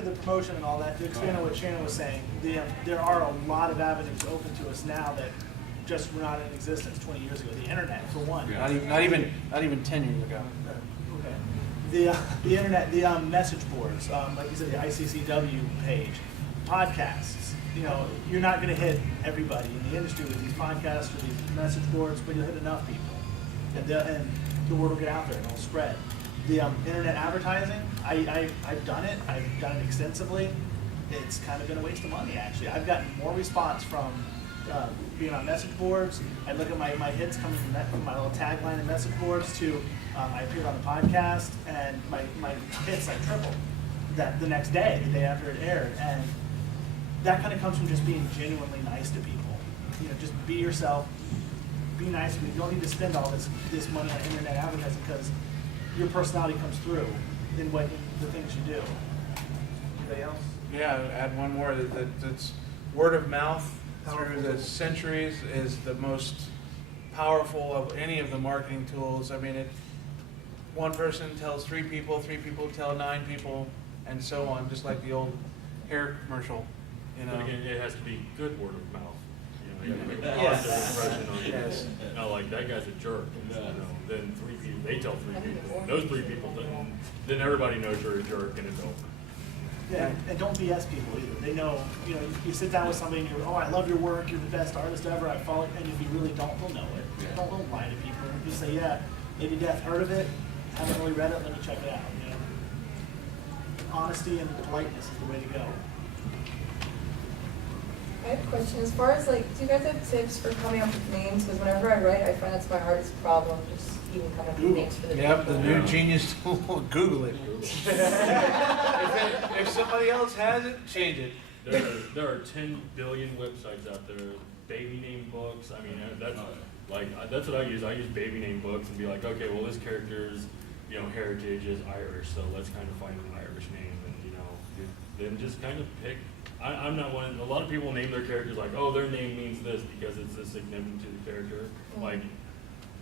to the promotion and all that, to expand on what Shannon was saying, there are a lot of avenues open to us now that just were not in existence 20 years ago. The internet, for one. Yeah. Not even 10 years ago. Okay. The internet, the message boards, like you said, the ICCW page, podcasts. You know, you're not going to hit everybody in the industry with these podcasts or these message boards, but you'll hit enough people, and the word will get out there and it'll spread. The internet advertising, I've done it. I've done it extensively. It's kind of been a waste of money, actually. I've gotten more response from being on message boards. I look at my hits coming from my little tagline and message boards to I appeared on the podcast, and my hits like tripled the next day, the day after it aired. And that kind of comes from just being genuinely nice to people. You know, just be yourself, be nice to me. You don't need to spend all this money on internet advertising because your personality comes through in the things you do. Anybody else? Yeah, add one more. That's word of mouth through the centuries is the most powerful of any of the marketing tools. I mean, one person tells three people tell 9 people, and so on, just like the old hair commercial. You know? But again, it has to be good word of mouth. You know, you have to make a positive impression on Yes. people. Now, like, that guy's a jerk. You know, then 3 people, they tell 3 people. Those 3 people, then everybody knows you're a jerk, and it's over. Yeah, and don't BS people either. They know, you know, you sit down with somebody and you're, oh, I love your work, you're the best artist ever, I follow it, and if you really don't, they'll know it. Yeah. Don't lie to people. Just say, yeah, maybe Death heard of it, haven't really read it, let me check it out. You know? Honesty and politeness is the way to go. I have a question. As far as like, do you guys have tips for coming up with names? Because whenever I write, I find that's my hardest problem, just even coming up with names for the Yep, the new Yeah. genius tool, Google it. if somebody else has it, change it. There are 10 billion websites out there. Baby name books. I mean, that's what I use. I use baby name books and be like, okay, well, this character's heritage is Irish, so let's kind of find an Irish name, and then just kind of pick. I'm not one. A lot of people name their characters like, oh, their name means this because it's this significant to the character. Like,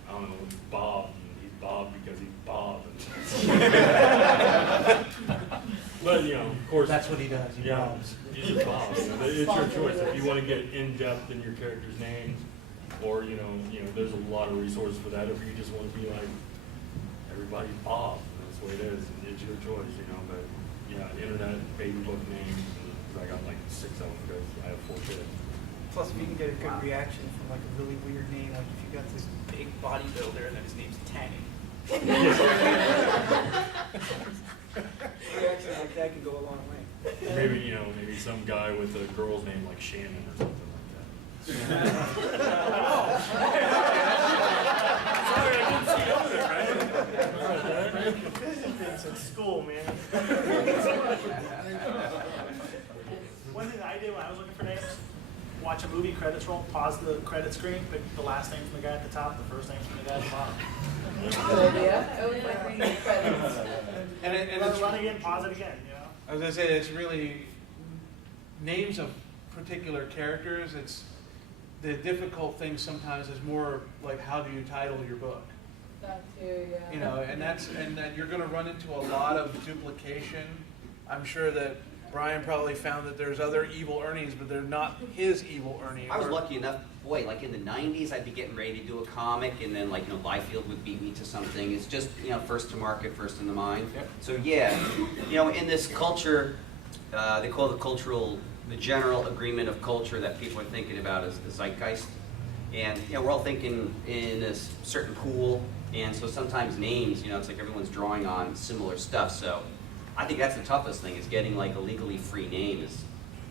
I don't know, Bob. He's Bob because he's Bob. But of course, That's what he does. He bobs. He's just Bob. It's your choice if you want to get in depth in your character's names, or there's a lot of resources for that. If you just want to be like everybody's Bob, that's the way it is. It's your choice, But yeah, internet baby book names. I got like 6 of them because I have 4 kids. Plus, if you can get a good reaction from like a really weird name, like if you got this big bodybuilder and then his name's Tank. Reaction like that can go a long way. Maybe maybe some guy with a girl's name like Shannon or something like that. Sorry, I didn't see you over there, right? It's at school, man. One thing that I did when I was looking for names, watch a movie, credits roll, pause the credit screen, pick the last name from the guy at the top, the first name from the guy at the bottom. Good idea. I always like reading the credits. And it's run again, pause it again, I was gonna say it's really names of particular characters. It's the difficult thing sometimes is more like how do you title your book? That too, yeah. And that you're going to run into a lot of duplication. I'm sure that Brian probably found that there's other evil Ernies, but they're not his evil Ernie. I was lucky enough, boy, like in the 90s, I'd be getting ready to do a comic, and then Byfield would beat me to something. It's just, first to market, first in the mind. Yep. So yeah, in this culture, they call the general agreement of culture that people are thinking about is the zeitgeist. And, we're all thinking in a certain pool, and so sometimes names, it's like everyone's drawing on similar stuff. So I think that's the toughest thing, is getting like a legally free name is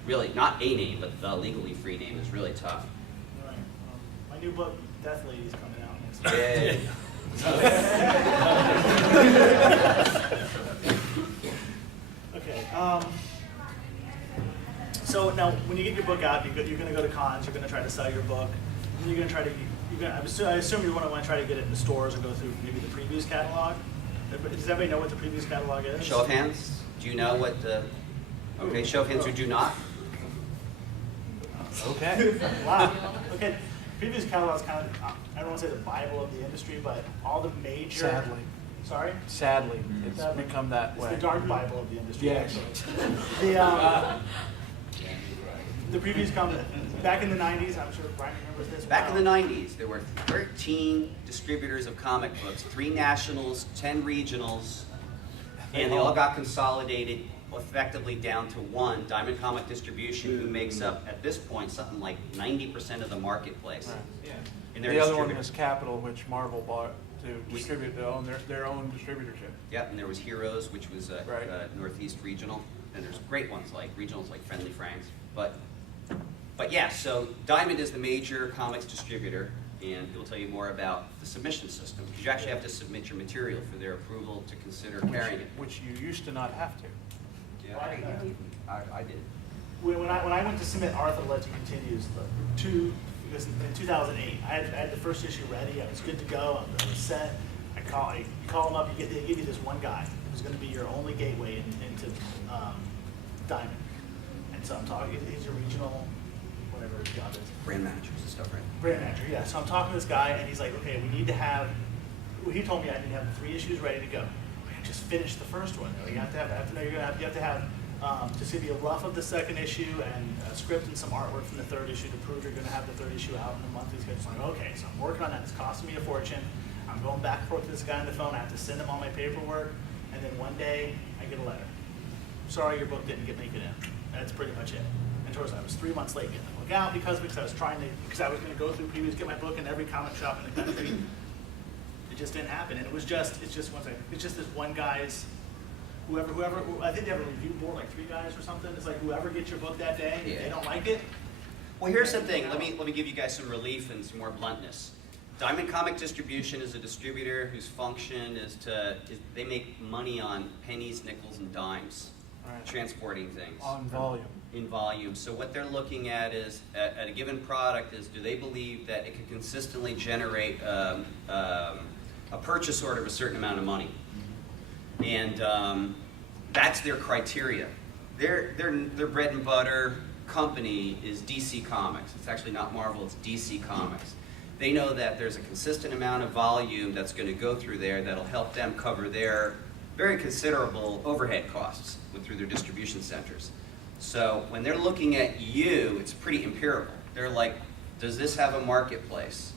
really, not a name, but the legally free name is really tough. Right. My new book, Death Lady, is coming out next week. Yeah. Okay. So now, when you get your book out, you're going to go to cons. You're going to try to sell your book. And you're going to try to. I assume you want to try to get it in the stores or go through maybe the previews catalog. Does everybody know what the previews catalog is? Show of hands. Do you know what the? Okay, show of hands who do not. Okay. Wow. Okay. Previews catalog is kind of, I don't want to say the Bible of the industry, but all the major. Sadly. Sorry? Sadly, it's Sadly. become that It's way. the dark Bible of the industry. Yes. actually. The previous company, back in the 90s, I'm sure Brian remembers this. Back in the 90s, there were 13 distributors of comic books, 3 nationals, 10 regionals, and they all got consolidated effectively down to one, Diamond Comic Distribution, who makes up, at this point, something like 90% of the marketplace. Right. Yeah. And they're The other one distributors. was Capital, which Marvel bought to distribute their own distributorship. Yep, and there was Heroes, which was Right. Northeast Regional, and there's great ones like regionals like Friendly Franks. But yeah, so Diamond is the major comics distributor, and he'll tell you more about the submission system. Because you actually have to submit your material for their approval to consider carrying it. Which you used to not have to. Yeah, I did. When I went to submit Arthur Legend Continues, because in 2008, I had the first issue ready. I was good to go. I was set. You call them up. They give you this one guy who's going to be your only gateway into Diamond. And so I'm talking. He's a regional, whatever his job is. Brand managers and stuff, right? Brand manager, yeah. So I'm talking to this guy, and he's like, okay, we need to have. Well, he told me I need to have the 3 issues ready to go. Just finish the first one. You have to have just give you a rough of the second issue and a script and some artwork from the 3rd issue to prove you're going to have the 3rd issue out in a monthly schedule. So I'm like, okay, so I'm working on that. It's costing me a fortune. I'm going back and forth to this guy on the phone. I have to send him all my paperwork, and then one day I get a letter. Sorry, your book didn't make it in. That's pretty much it. And of course, I was 3 months late getting the book out because I was going to go through previews, get my book in every comic shop in the country. It just didn't happen, and it's just this one guy's. Whoever, I think they have a review board, like 3 guys or something. It's like whoever gets your book that day, if they don't like it. Well, here's the thing. Let me give you guys some relief and some more bluntness. Diamond Comic Distribution is a distributor whose function is they make money on pennies, nickels, and dimes, Right. transporting things On volume. in volume. So what they're looking at is, at a given product, is do they believe that it can consistently generate a purchase order of a certain amount of money? And that's their criteria. Their bread and butter company is DC Comics. It's actually not Marvel, it's DC Comics. They know that there's a consistent amount of volume that's going to go through there that'll help them cover their very considerable overhead costs through their distribution centers. So when they're looking at you, it's pretty empirical. They're like, does this have a marketplace?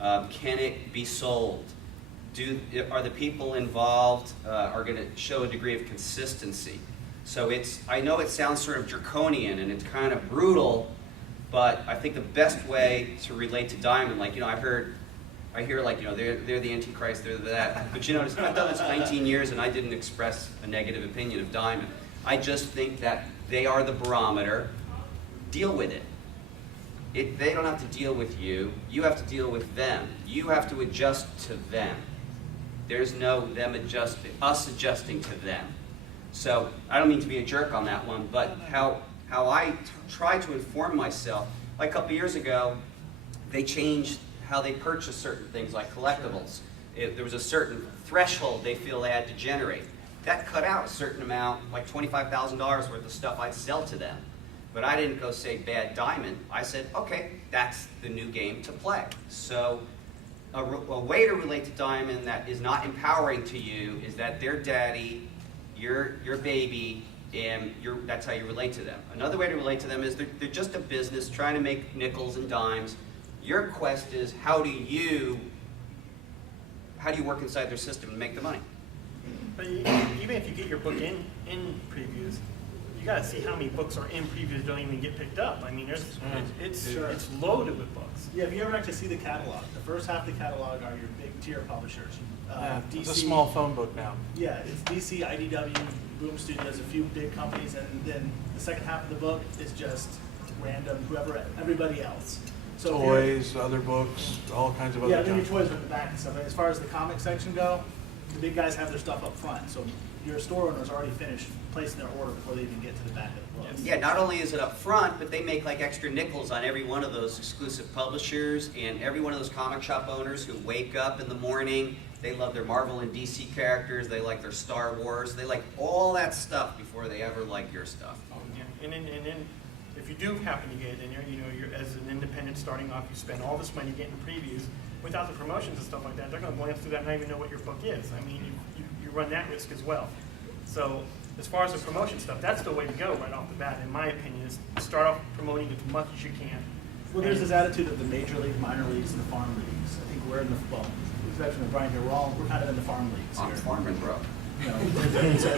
Can it be sold? Are the people involved are going to show a degree of consistency? So I know it sounds sort of draconian and it's kind of brutal, but I think the best way to relate to Diamond, like, I hear like, they're the Antichrist, they're that. But I've done this 19 years and I didn't express a negative opinion of Diamond. I just think that they are the barometer. Deal with it. They don't have to deal with you. You have to deal with them. You have to adjust to them. There's no us adjusting to them. So I don't mean to be a jerk on that one, but how I try to inform myself, like a couple years ago, they changed how they purchase certain things like collectibles. There was a certain threshold they feel they had to generate. That cut out a certain amount, like $25,000 worth of stuff I'd sell to them. But I didn't go say bad Diamond. I said, okay, that's the new game to play. So a way to relate to Diamond that is not empowering to you is that their daddy, your baby, and that's how you relate to them. Another way to relate to them is they're just a business trying to make nickels and dimes. Your quest is how do you work inside their system and make the money? But even if you get your book in previews, you got to see how many books are in previews that don't even get picked up. I mean, it's loaded with books. Yeah, if you ever actually see the catalog, the first half of the catalog are your big tier publishers. It's a small phone book now. Yeah, it's DC, IDW, Boom Studios, a few big companies, and then the second half of the book is just random, everybody else. So Toys, other books, all kinds of other yeah, then your junk. toys are in the back and stuff. As far as the comic section go, the big guys have their stuff up front. So your store owner's already finished placing their order before they even get to the back of the book. Yeah, not only is it up front, but they make like extra nickels on every one of those exclusive publishers and every one of those comic shop owners who wake up in the morning. They love their Marvel and DC characters. They like their Star Wars. They like all that stuff before they ever like your stuff. Yeah. And then if you do happen to get it in there, you're as an independent starting off, you spend all this money getting previews. without the promotions and stuff like that, they're gonna glance through that and not even know what your book is. I mean, you run that risk as well. So as far as the promotion stuff, that's the way to go right off the bat, in my opinion, is start off promoting as much as you can. Well, there's this attitude of the major league, minor leagues, and the farm leagues. I think we're in the, well, with the exception of Brian here, we're kind of in the farm leagues I'm here. farming, bro. You know,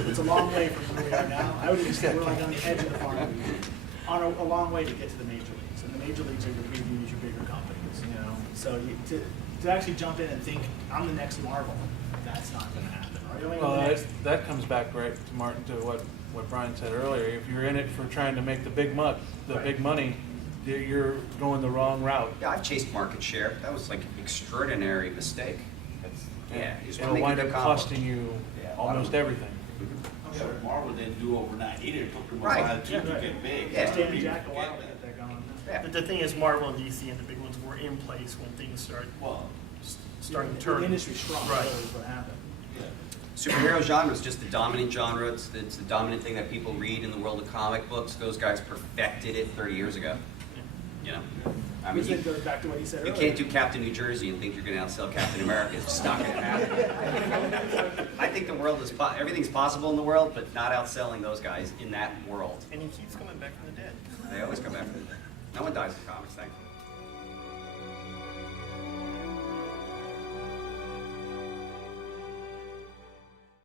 it's a long way from where we are now. I would even say we're like on the edge of the farm league, on a long way to get to the major leagues. And the major leagues are your previews, your bigger companies, you know. So to actually jump in and think, I'm the next Marvel, that's not going to happen. Or you're only Well, the next. that comes back right to Martin, to what Brian said earlier. If you're in it for trying to make the big money, you're going the wrong route. Yeah, I've chased market share. That was like an extraordinary mistake. Yeah, you just It'll wanna make wind a up good combo. costing you Yeah, almost everything. Yeah, but Marvel didn't do overnight. It took them a Right. while to Yeah, get right. big. Yeah. Stan and Jack a while to get that going. Yeah. The thing is, Marvel and DC and the big ones were in place when things started Well, starting to The turn. industry's strong, Right. that is what happened. yeah. Superhero genre is just the dominant genre. It's the dominant thing that people read in the world of comic books. Those guys perfected it 30 years ago. You know, I mean, It goes back to what he said you earlier. can't do Captain New Jersey and think you're going to outsell Captain America. It's just not going to happen. I think the world is everything's possible in the world, but not outselling those guys in that world. And he keeps coming back from the dead. They always come back from the dead. No one dies in comics, thankfully.